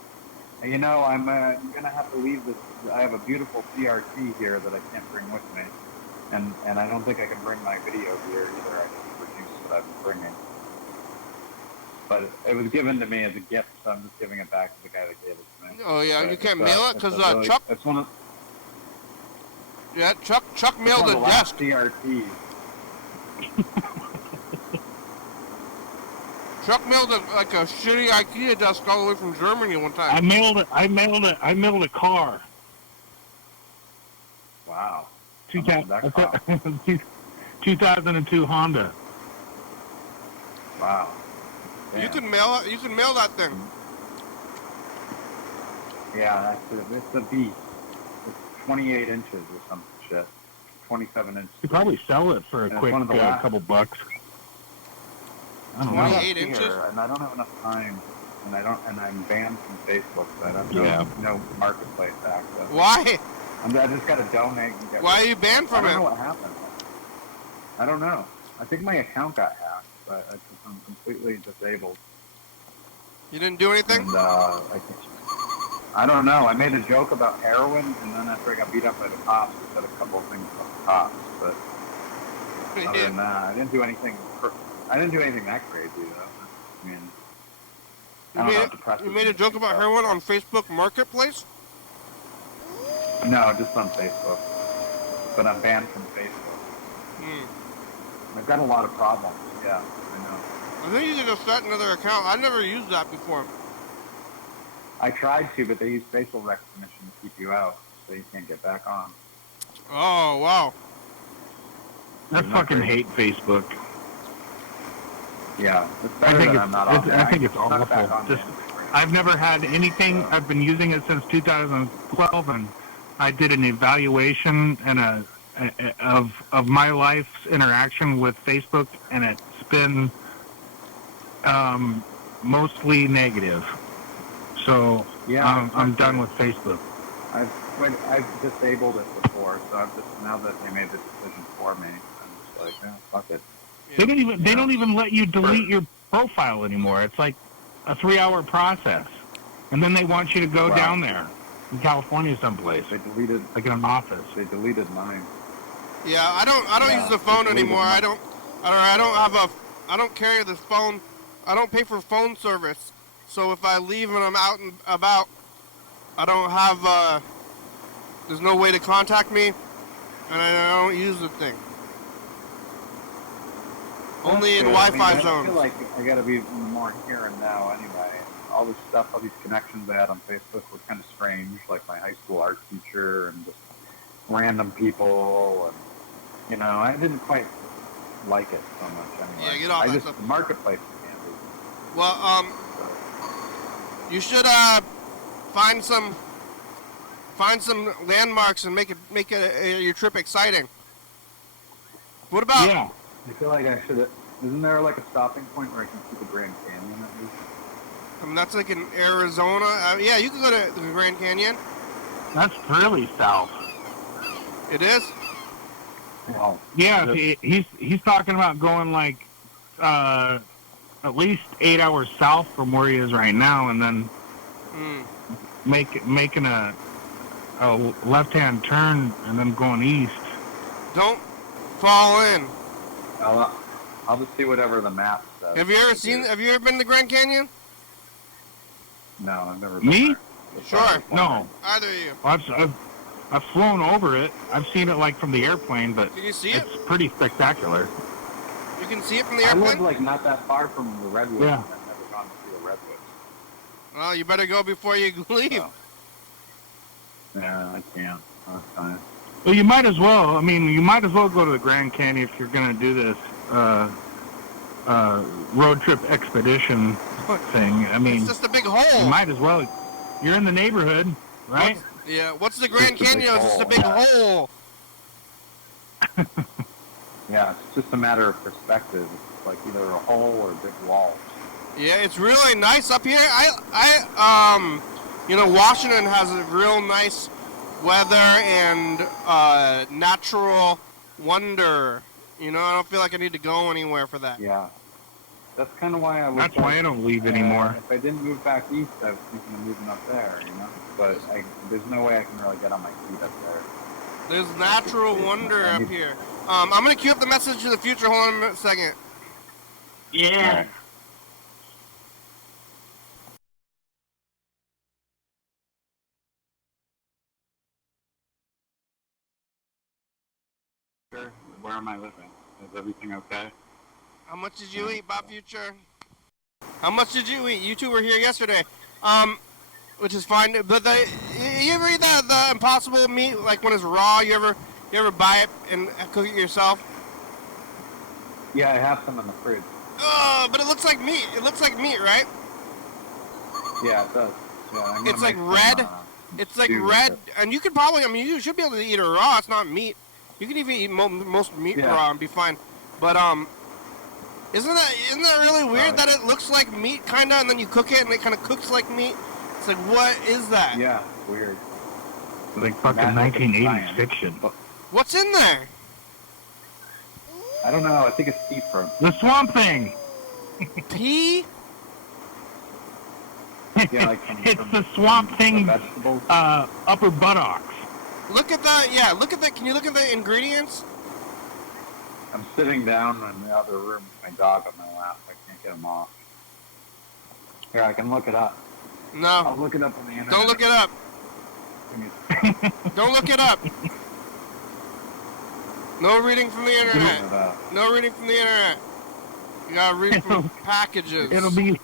And, you know, I'm gonna have to leave this. I have a beautiful CRT here that I can't bring with me. And I don't think I can bring my video here either. I can produce what I'm bringing. But it was given to me as a gift, so I'm just giving it back to the guy that gave it to me. Oh yeah, but you can't mail it because really, Chuck. It's one of. Yeah, Chuck mailed a desk. CRT. Chuck mailed a shitty IKEA desk all the way from Germany one time. I mailed a car. Wow. Wow. Two How much did that cost? 2002 Honda. Wow. You Damn. can mail that thing. Yeah, it's a beast. It's 28 inches or some shit. 27 inches. You could probably sell it for a And quick it's one of the last- couple bucks. I don't know. 28 inches? And I don't have enough time, and I'm banned from Facebook, so I don't Yeah. no marketplace access. Why? I just got to donate. And get Why are you banned from I it? don't know what happened. I don't know. I think my account got hacked, but I'm completely disabled. You didn't do anything? And I don't know. I made a joke about heroin, and then after I got beat up by the cops, I said a couple of things about the cops. But other than that, I didn't do anything. I didn't do anything that crazy, though. I mean, I don't know what depressive You made a means, joke about but- heroin on Facebook Marketplace? No, just on Facebook. But I'm banned from Facebook. Hmm. I've got a lot of problems. Yeah, I know. I think you can just start another account. I never used that before. I tried to, but they use facial recognition to keep you out, so you can't get back on. Oh, wow. I fucking hate Facebook. Yeah, it's I better think that it's, I'm not on there. I think it's I'm not back awful. on Just, Instagram. I've never had anything. So- I've been using it since 2012, and I did an evaluation and of my life's interaction with Facebook, and it's been mostly negative. So Yeah, I'm done with Facebook. I've disabled it before, so I've just now that they made the decision for me, I'm just like, yeah, fuck it. They Yeah. don't even let you delete your profile anymore. It's like a 3-hour process, and then they want you to go Wow. down there in California someplace, They deleted. like in an office. They deleted mine. Yeah, I don't Yeah, use the phone believe it anymore. or I not. don't carry the phone. I don't pay for phone service. So if I leave and I'm out and about, I don't have there's no way to contact me, and I don't use the thing. Only in That's good. Wi-Fi I zones. feel like I gotta be more here and now anyway. All this stuff, all these connections I had on Facebook were kind of strange, like my high school art teacher and just random people, and I didn't quite like it so much anyway. Yeah, get off that the stuff. marketplace can't be. Well, you should find some landmarks and make your trip exciting. What about? Yeah. I feel like I should. Isn't there like a stopping point where I can see the Grand Canyon at least? That's like in Arizona. Yeah, you can go to the Grand Canyon. That's really south. It is. Well, Yeah, just- he's talking about going like at least 8 hours south from where he is right now, and then making a left-hand turn and then going east. Don't fall in. I'll just see whatever the map says. Have you ever been to the Grand Canyon? No, I've never been Me? there. That's Sure. why I was No. wondering. Either of you. I've flown over it. I've seen it like from the airplane, but Can you see it? it's pretty spectacular. You can see it from the I live airplane? like not that far from the redwoods. Yeah. And I've never gone to see the redwoods. Well, you better go before you leave. So. Yeah, I can't. That's fine. Well, you might as well. I mean, you might as well go to the Grand Canyon if you're going to do this road trip expedition thing. I mean, It's just a big you hole. might as well. You're in the neighborhood, right? What's the Grand Just a big Canyon? It's just a hole, big yeah. hole. Yeah, it's just a matter of perspective. It's like either a hole or a big wall. Yeah, it's really nice up here. Washington has a real nice weather and natural wonder. I don't feel like I need to go anywhere for that. Yeah. That's kind of why I was. That's why I don't leave anymore. If I didn't move back east, I was thinking of moving up there, But there's no way I can really get on my feet up there. There's natural wonder up here. I'm going to queue up the message to the future. Hold on a second. Yeah. Sure. Where am I living? Is everything okay? How much did you eat, Bob Future? How much did you eat? You two were here yesterday. Which is fine, but You ever eat the Impossible meat, like when it's raw? You ever buy it and cook it yourself? Yeah, I have some in the fridge. Oh, but it looks like meat. It looks like meat, right? Yeah, it does. Yeah, I'm gonna It's like make red. some, It's like stew with red, it. and you could probably. I mean, you should be able to eat it raw. It's not meat. You can even eat most meat Yeah. raw and be fine. But isn't that really weird that it looks like meat kinda, and then you cook it and it kind of cooks like meat? It's like, what is that? Yeah, it's weird. Like fucking Magic and 1980s science. fiction. But What's in there? I don't know. I think it's sea protein. The Swamp Thing. Pea? Yeah, like It's the Swamp Thing vegetables. upper buttocks. Look at that. Yeah, look at that. Can you look at the ingredients? I'm sitting down in the other room with my dog on my lap. I can't get him off. Here, I can look it up. I'll No. look it up on the internet. Don't look it up. Don't look it up. No reading from the internet. No reading from the internet. You gotta read from packages. It'll be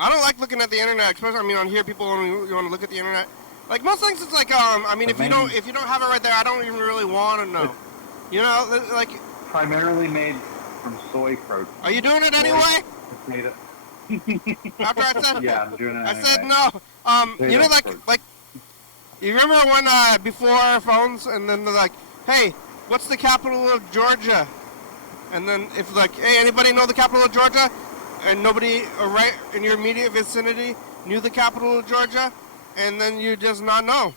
I don't like looking at the internet, especially on here. People want to look at the internet. Like most things, it's like I mean, if you don't have it right there, I don't even really want to know. You know, like. Primarily made from soy protein. Are you doing it anyway? It's made of- After I said. Yeah, I'm doing it I anyway. said no. You know, like. You remember when before phones, and then they're like, "Hey, what's the capital of Georgia?" And then if like, "Hey, anybody know the capital of Georgia?" And nobody right in your immediate vicinity knew the capital of Georgia, and then you just not know.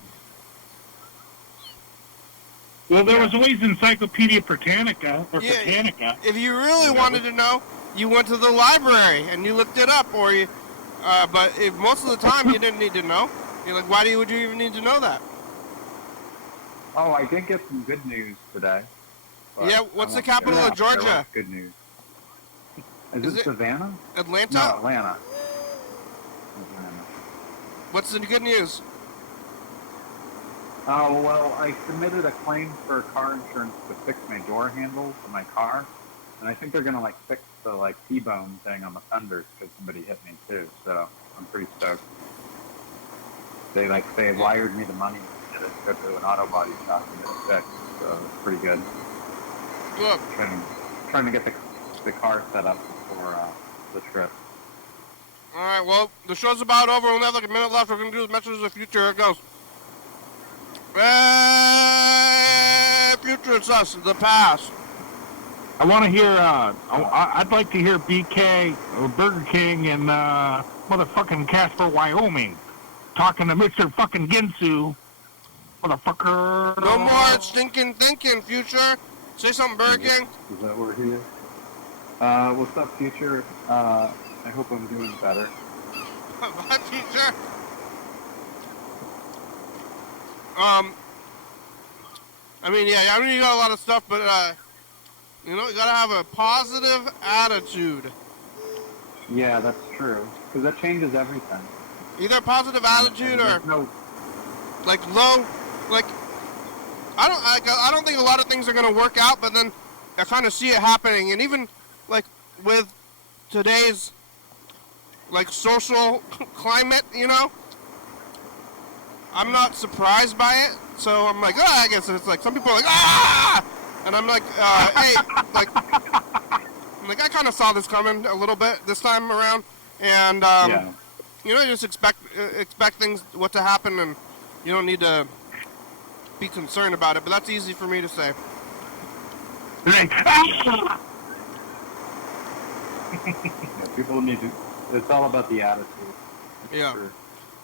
Well, there was always Encyclopedia Britannica or Yeah. Britannica. If you really wanted to know, you went to the library and you looked it up, or you. But if most of the time you didn't need to know. You're like, why would you even need to know that? Oh, I did get some good news today. but Yeah, I what's the won't capital share of it. There Georgia? was Good news. Is Is it it Savannah? Atlanta? No, Atlanta. Atlanta. What's the good news? Oh, well, I submitted a claim for car insurance to fix my door handles in my car, and I think they're going to, like, fix the, like, T-bone thing on the fenders because somebody hit me, too, so I'm pretty stoked. They wired me the money to go to an auto body shop and get it fixed, so it's pretty good. Good. Trying to get the car set up for the trip. All right. Well, the show's about over. We only have like a minute left. We're gonna do the messages of the future. Here it goes. Future, it's us. The past. I want to hear. I'd like to hear BK or Burger King and motherfucking Casper, Wyoming, talking to Mr. fucking Ginsu, motherfucker. No more stinking thinking, future. Say something, Burger King. Is that where he is? What's up, future? I hope I'm doing better. Bye, future. I mean, yeah, I mean, you got a lot of stuff, but you know, you gotta have a positive attitude. Yeah, that's true. Because that changes everything. Either a positive attitude or There's no. like low, like I don't think a lot of things are gonna work out, but then I kind of see it happening, and even like with today's like social climate, you know, I'm not surprised by it. So I'm like, I guess it's like some people are like, and I'm like, hey, like, I'm like, I kind of saw this coming a little bit this time around, and Yeah. you know, you just expect things what to happen, and you don't need to be concerned about it. But that's easy for me to say. Yeah, people need to. It's all about the attitude. Yeah. Sure.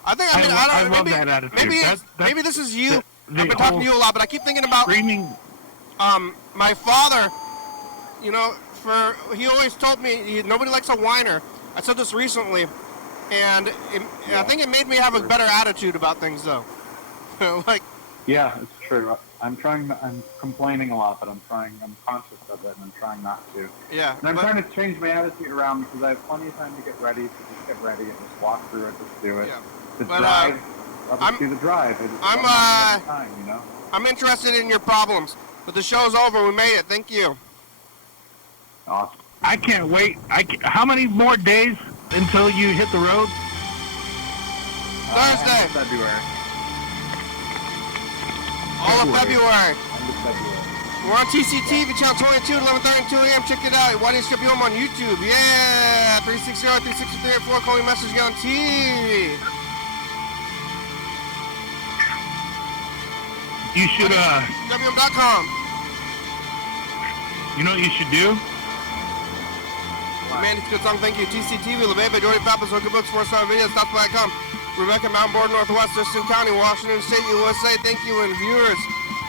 I think I don't love maybe, that attitude. Maybe That's maybe this is you. the I've been talking whole to you a lot, but I keep thinking about screaming. my father. You know, he always told me nobody likes a whiner. I said this recently, and I think it made me have a better attitude about things, though. Like. Yeah, it's true. I'm complaining a lot, but I'm conscious of it, and I'm trying not to. Yeah. And I'm trying to change my attitude around because I have plenty of time to get ready, so just get ready and just walk through it, just do it. Yeah. The But, drive, I'll just do the drive. I'm, time, you know? I'm interested in your problems, but the show's over. We made it. Thank you. Awesome. I can't wait. How many more days until you hit the road? Thursday. End of February. All of February. End of February. We're on TCTV, channel 22, 11:30 and 2 a.m. Check it out. YDHWM on YouTube. Yeah. 360-363-4. Call me message on TV. You should, YDHWM.com. you know what you should do? Man, it's a good song. Thank you. TCTV, LeBebe, Jordy Pappas, Hooker Books, 4-star videos, Stop.com. Rebecca, Mountain Board, Northwest, Thurston County, Washington State, USA. Thank you, and viewers.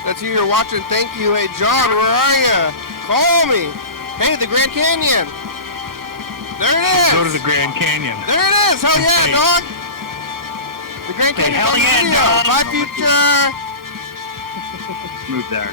That's who you're watching. Thank you. Hey, John, where are you? Call me. Hey, the Grand Canyon. There it is. Go to the Grand Canyon. There it is. Hell yeah, Hey. dog. The Grand Hey, Canyon. hell on yeah, video. dog. Bye, future. Move there.